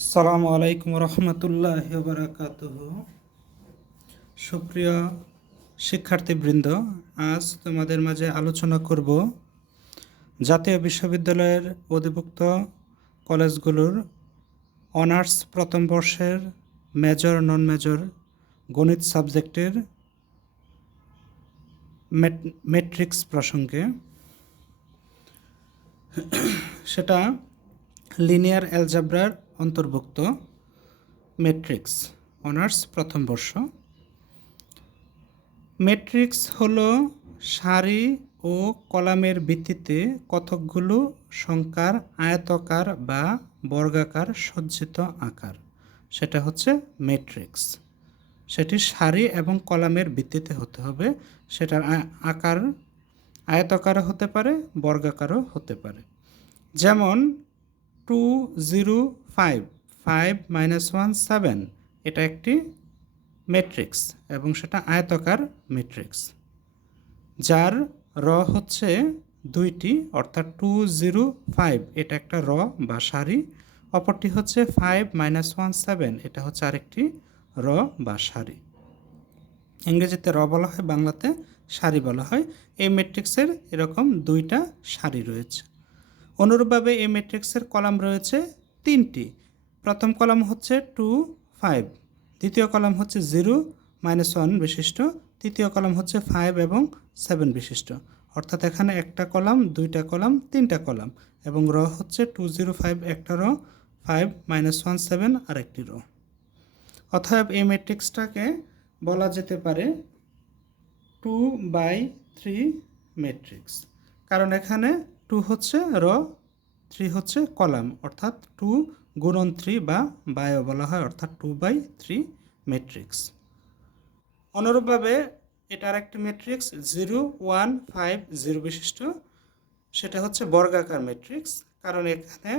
আসসালামু আলাইকুম রহমতুল্লাহ বারাকাতুহ। সুপ্রিয় শিক্ষার্থীবৃন্দ, আজ তোমাদের মাঝে আলোচনা করব জাতীয় বিশ্ববিদ্যালয়ের অধিভুক্ত কলেজগুলোর অনার্স প্রথম বর্ষের মেজর নন মেজর গণিত সাবজেক্টের ম্যাট্রিক্স প্রসঙ্গে। সেটা লিনিয়ার অ্যালজেব্রার অন্তর্ভুক্ত ম্যাট্রিক্স অনার্স প্রথম বর্ষ। ম্যাট্রিক্স হলো সারি ও কলামের ভিত্তিতে কতকগুলো সংখ্যার আয়তাকার বা বর্গাকার সজ্জিত আকার, সেটা হচ্ছে ম্যাট্রিক্স। সেটি সারি এবং কলামের ভিত্তিতে হতে হবে। সেটার আকার আয়তাকারও হতে পারে, বর্গাকারও হতে পারে। যেমন 2 0 5 5 -1 7, এটা একটি ম্যাট্রিক্স এবং সেটা আয়তাকার ম্যাট্রিক্স, যার র হচ্ছে দুইটি, অর্থাৎ 2 0 5 এটা একটা র বা সারি, অপরটি হচ্ছে 5 -1 7 এটা হচ্ছে আরেকটি র বা সারি। ইংরেজিতে র বলা হয়, বাংলাতে সারি বলা হয়। এই ম্যাট্রিক্সের এরকম দুইটা সারি রয়েছে। অনুরূপভাবে এই ম্যাট্রিক্সের কলাম রয়েছে তিনটি। প্রথম কলাম হচ্ছে 2 5, দ্বিতীয় কলাম হচ্ছে 0 -1 বিশিষ্ট, তৃতীয় কলাম হচ্ছে 5 এবং 7 বিশিষ্ট। অর্থাৎ এখানে একটা কলাম, দুইটা কলাম, তিনটা কলাম, এবং র হচ্ছে 2 0 5 একটা র, 5 -1 7 আরেকটি র। অতএব এই ম্যাট্রিক্সটাকে বলা যেতে পারে 2/3 ম্যাট্রিক্স, কারণ এখানে 2 হচ্ছে র, 3 হচ্ছে কলাম, অর্থাৎ 2 গুণন 3 বা বায়ো বলা হয়, অর্থাৎ 2/3 ম্যাট্রিক্স। অনুরূপভাবে এটার একটি ম্যাট্রিক্স 0 1 5 0 বিশিষ্ট, সেটা হচ্ছে বর্গাকার ম্যাট্রিক্স, কারণ এখানে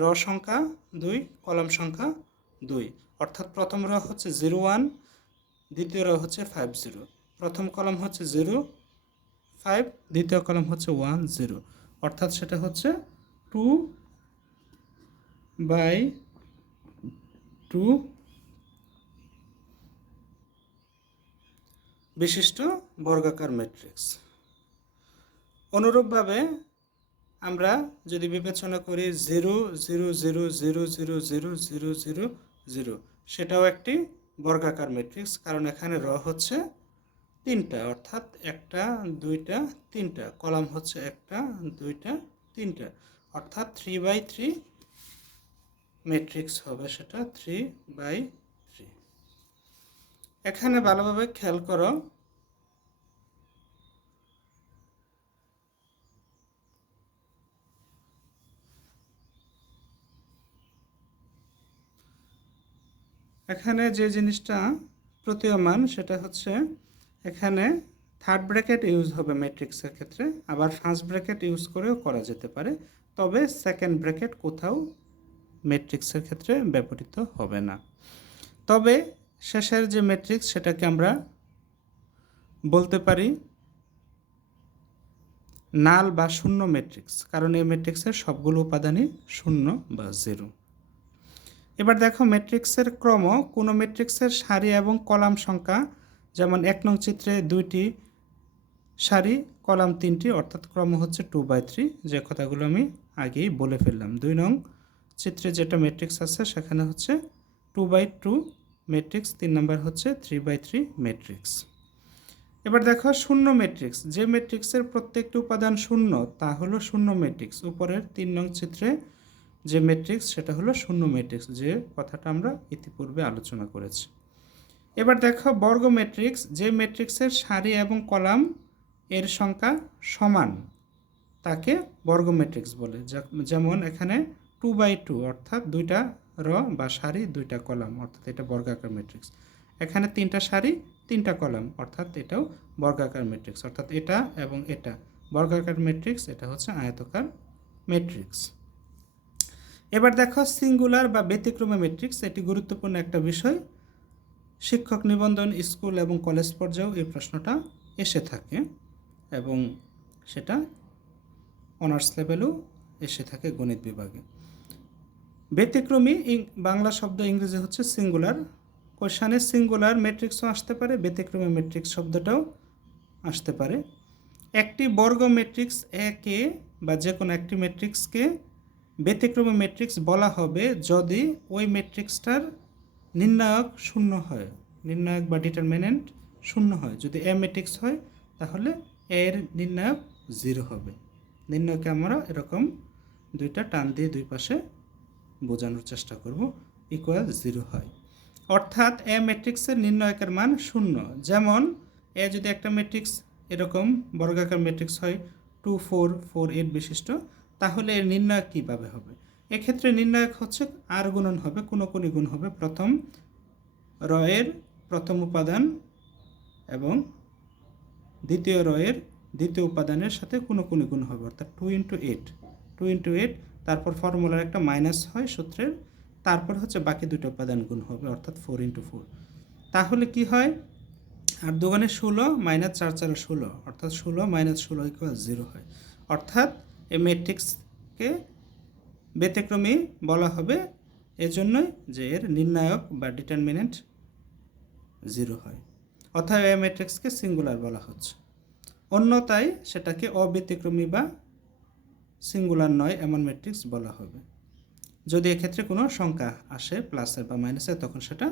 র সংখ্যা 2, কলাম সংখ্যা 2, অর্থাৎ প্রথম র হচ্ছে 0 1, দ্বিতীয় র হচ্ছে 5 0, প্রথম কলাম হচ্ছে 0 5, দ্বিতীয় কলাম হচ্ছে 1 0, অর্থাৎ সেটা হচ্ছে 2/2 বিশিষ্ট বর্গাকার ম্যাট্রিক্স। অনুরূপভাবে আমরা যদি বিবেচনা করি 0 0 0 0 0 0 0 0 0, সেটাও একটি বর্গাকার ম্যাট্রিক্স, কারণ এখানে র হচ্ছে তিনটা, অর্থাৎ একটা, দুইটা, তিনটা, কলাম হচ্ছে একটা, দুইটা, তিনটা, অর্থাৎ 3/3 ম্যাট্রিক্স হবে, সেটা 3/3। এখানে ভালোভাবে খেয়াল করো, এখানে যে জিনিসটা প্রতীয়মান সেটা হচ্ছে এখানে থার্ড ব্র্যাকেট ইউজ হবে ম্যাট্রিক্সের ক্ষেত্রে, আবার ফার্স্ট ব্র্যাকেট ইউজ করেও করা যেতে পারে, তবে সেকেন্ড ব্র্যাকেট কোথাও ম্যাট্রিক্সের ক্ষেত্রে ব্যবহৃত হবে না। তবে শেষের যে ম্যাট্রিক্স সেটাকে আমরা বলতে পারি নাল বা শূন্য ম্যাট্রিক্স, কারণ এই ম্যাট্রিক্সের সবগুলো উপাদানই শূন্য বা 0। এবার দেখো ম্যাট্রিক্সের ক্রম। কোনো ম্যাট্রিক্সের সারি এবং কলাম সংখ্যা, যেমন 1 নং চিত্রে 2টি সারি, কলাম 3টি, অর্থাৎ ক্রম হচ্ছে 2/3, যে কথাগুলো আমি আগেই বলে ফেললাম। 2 নং চিত্রে যেটা ম্যাট্রিক্স আছে সেখানে হচ্ছে 2/2 ম্যাট্রিক্স, 3 নম্বর হচ্ছে 3/3 ম্যাট্রিক্স। এবার দেখো শূন্য ম্যাট্রিক্স। যে ম্যাট্রিক্সের প্রত্যেকটি উপাদান শূন্য তা হলো শূন্য ম্যাট্রিক্স। উপরের 3 নং চিত্রে যে ম্যাট্রিক্স সেটা হলো শূন্য ম্যাট্রিক্স, যে কথাটা আমরা ইতিপূর্বে আলোচনা করেছি। এবার দেখো বর্গ ম্যাট্রিক্স। যে ম্যাট্রিক্সের সারি এবং কলাম এর সংখ্যা সমান তাকে বর্গ ম্যাট্রিক্স বলে। যেমন এখানে 2/2, অর্থাৎ দুইটা র বা সারি, দুইটা কলাম, অর্থাৎ এটা বর্গাকার ম্যাট্রিক্স। এখানে 3টা সারি, 3টা কলাম, অর্থাৎ এটাও বর্গাকার ম্যাট্রিক্স, অর্থাৎ এটা এবং এটা বর্গাকার ম্যাট্রিক্স, এটা হচ্ছে আয়তাকার ম্যাট্রিক্স। এবার দেখো সিঙ্গুলার বা ব্যতিক্রমী ম্যাট্রিক্স। এটি গুরুত্বপূর্ণ একটা বিষয়। শিক্ষক নিবন্ধন, স্কুল এবং কলেজ পর্যায়েও এই প্রশ্নটা এসে থাকে এবং সেটা অনার্স লেভেলেও এসে থাকে গণিত বিভাগে। ব্যতিক্রমী বাংলা শব্দ ইংরেজি হচ্ছে সিঙ্গুলার। কোশ্চানে সিঙ্গুলার ম্যাট্রিক্সও আসতে পারে, ব্যতিক্রমী ম্যাট্রিক্স শব্দটাও আসতে পারে। একটি বর্গ ম্যাট্রিক্স একে বা যে কোনো একটি ম্যাট্রিক্সকে ব্যতিক্রমী ম্যাট্রিক্স বলা হবে যদি ওই ম্যাট্রিক্সটার নির্ণায়ক শূন্য হয়, নির্ণায়ক বা ডিটারমিনেন্ট শূন্য হয়। যদি এ ম্যাট্রিক্স হয় তাহলে এর নির্ণায়ক 0 হবে। নির্ণয়কে আমরা এরকম দুইটা টান দিয়ে দুই পাশে বোঝানোর চেষ্টা করব, ইকুয়াল 0 হয়। অর্থাৎ এ ম্যাট্রিক্সের নির্ণায়কের মান 0। যেমন এ যদি একটা ম্যাট্রিক্স এরকম বর্গাকার ম্যাট্রিক্স হয় 2 4 4 8 বিশিষ্ট, তাহলে এর নির্ণায়ক কীভাবে হবে? এক্ষেত্রে নির্ণায়ক হচ্ছে আর গুণন হবে, কোনি গুণ হবে প্রথম রয়ের প্রথম উপাদান এবং দ্বিতীয় রয়ের দ্বিতীয় উপাদানের সাথে কোনি গুণ হবে, অর্থাৎ 2 × 8, তারপর ফর্মুলার একটা মাইনাস হয় সূত্রের, তারপর হচ্ছে বাকি দুটো উপাদান গুণ হবে, অর্থাৎ 4 × 4। তাহলে কি হয়? 8 দুগুণে 16 মাইনাস 4 4 16, অর্থাৎ 16 - 16 = 0 হয়। অর্থাৎ এই ম্যাট্রিক্সকে ব্যতিক্রমী বলা হবে এজন্যই যে এর নির্ণায়ক বা ডিটারমিনেন্ট 0 হয়। অর্থাৎ এই ম্যাট্রিক্সকে সিঙ্গুলার বলা হচ্ছে। অন্যথায় সেটাকে অব্যতিক্রমী বা সিঙ্গুলার নয় এমন ম্যাট্রিক্স বলা হবে। যদি এক্ষেত্রে কোনো সংখ্যা আসে প্লাসের বা মাইনাসের, তখন সেটা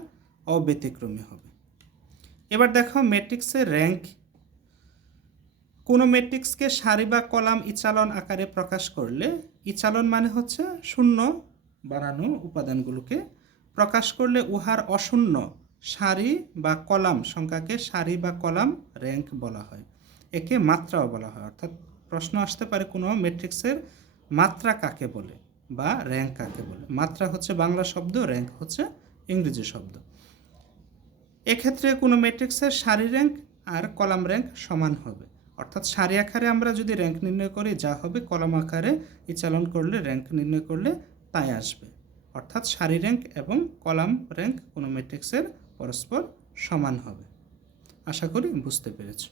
অব্যতিক্রমী হবে। এবার দেখো ম্যাট্রিক্সের র্যাঙ্ক। কোনো ম্যাট্রিক্সকে সারি বা কলাম ইচালন আকারে প্রকাশ করলে, ইচালন মানে হচ্ছে শূন্য বানানো উপাদানগুলোকে প্রকাশ করলে উহার অশূন্য সারি বা কলাম সংখ্যাকে সারি বা কলাম র্যাঙ্ক বলা হয়। একে মাত্রাও বলা হয়। অর্থাৎ প্রশ্ন আসতে পারে কোনো ম্যাট্রিক্সের মাত্রা কাকে বলে বা র্যাঙ্ক কাকে বলে। মাত্রা হচ্ছে বাংলা শব্দ, র্যাঙ্ক হচ্ছে ইংরেজি শব্দ। এক্ষেত্রে কোনো ম্যাট্রিক্সের সারি র্যাঙ্ক আর কলাম র্যাঙ্ক সমান হবে। অর্থাৎ সারি আকারে আমরা যদি র্যাঙ্ক নির্ণয় করি যা হবে, কলাম আকারে ইচালন করলে র্যাঙ্ক নির্ণয় করলে তাই আসবে। অর্থাৎ সারি র্যাঙ্ক এবং কলাম র্যাঙ্ক কোনো ম্যাট্রিক্সের পরস্পর সমান হবে। আশা করি বুঝতে পেরেছ।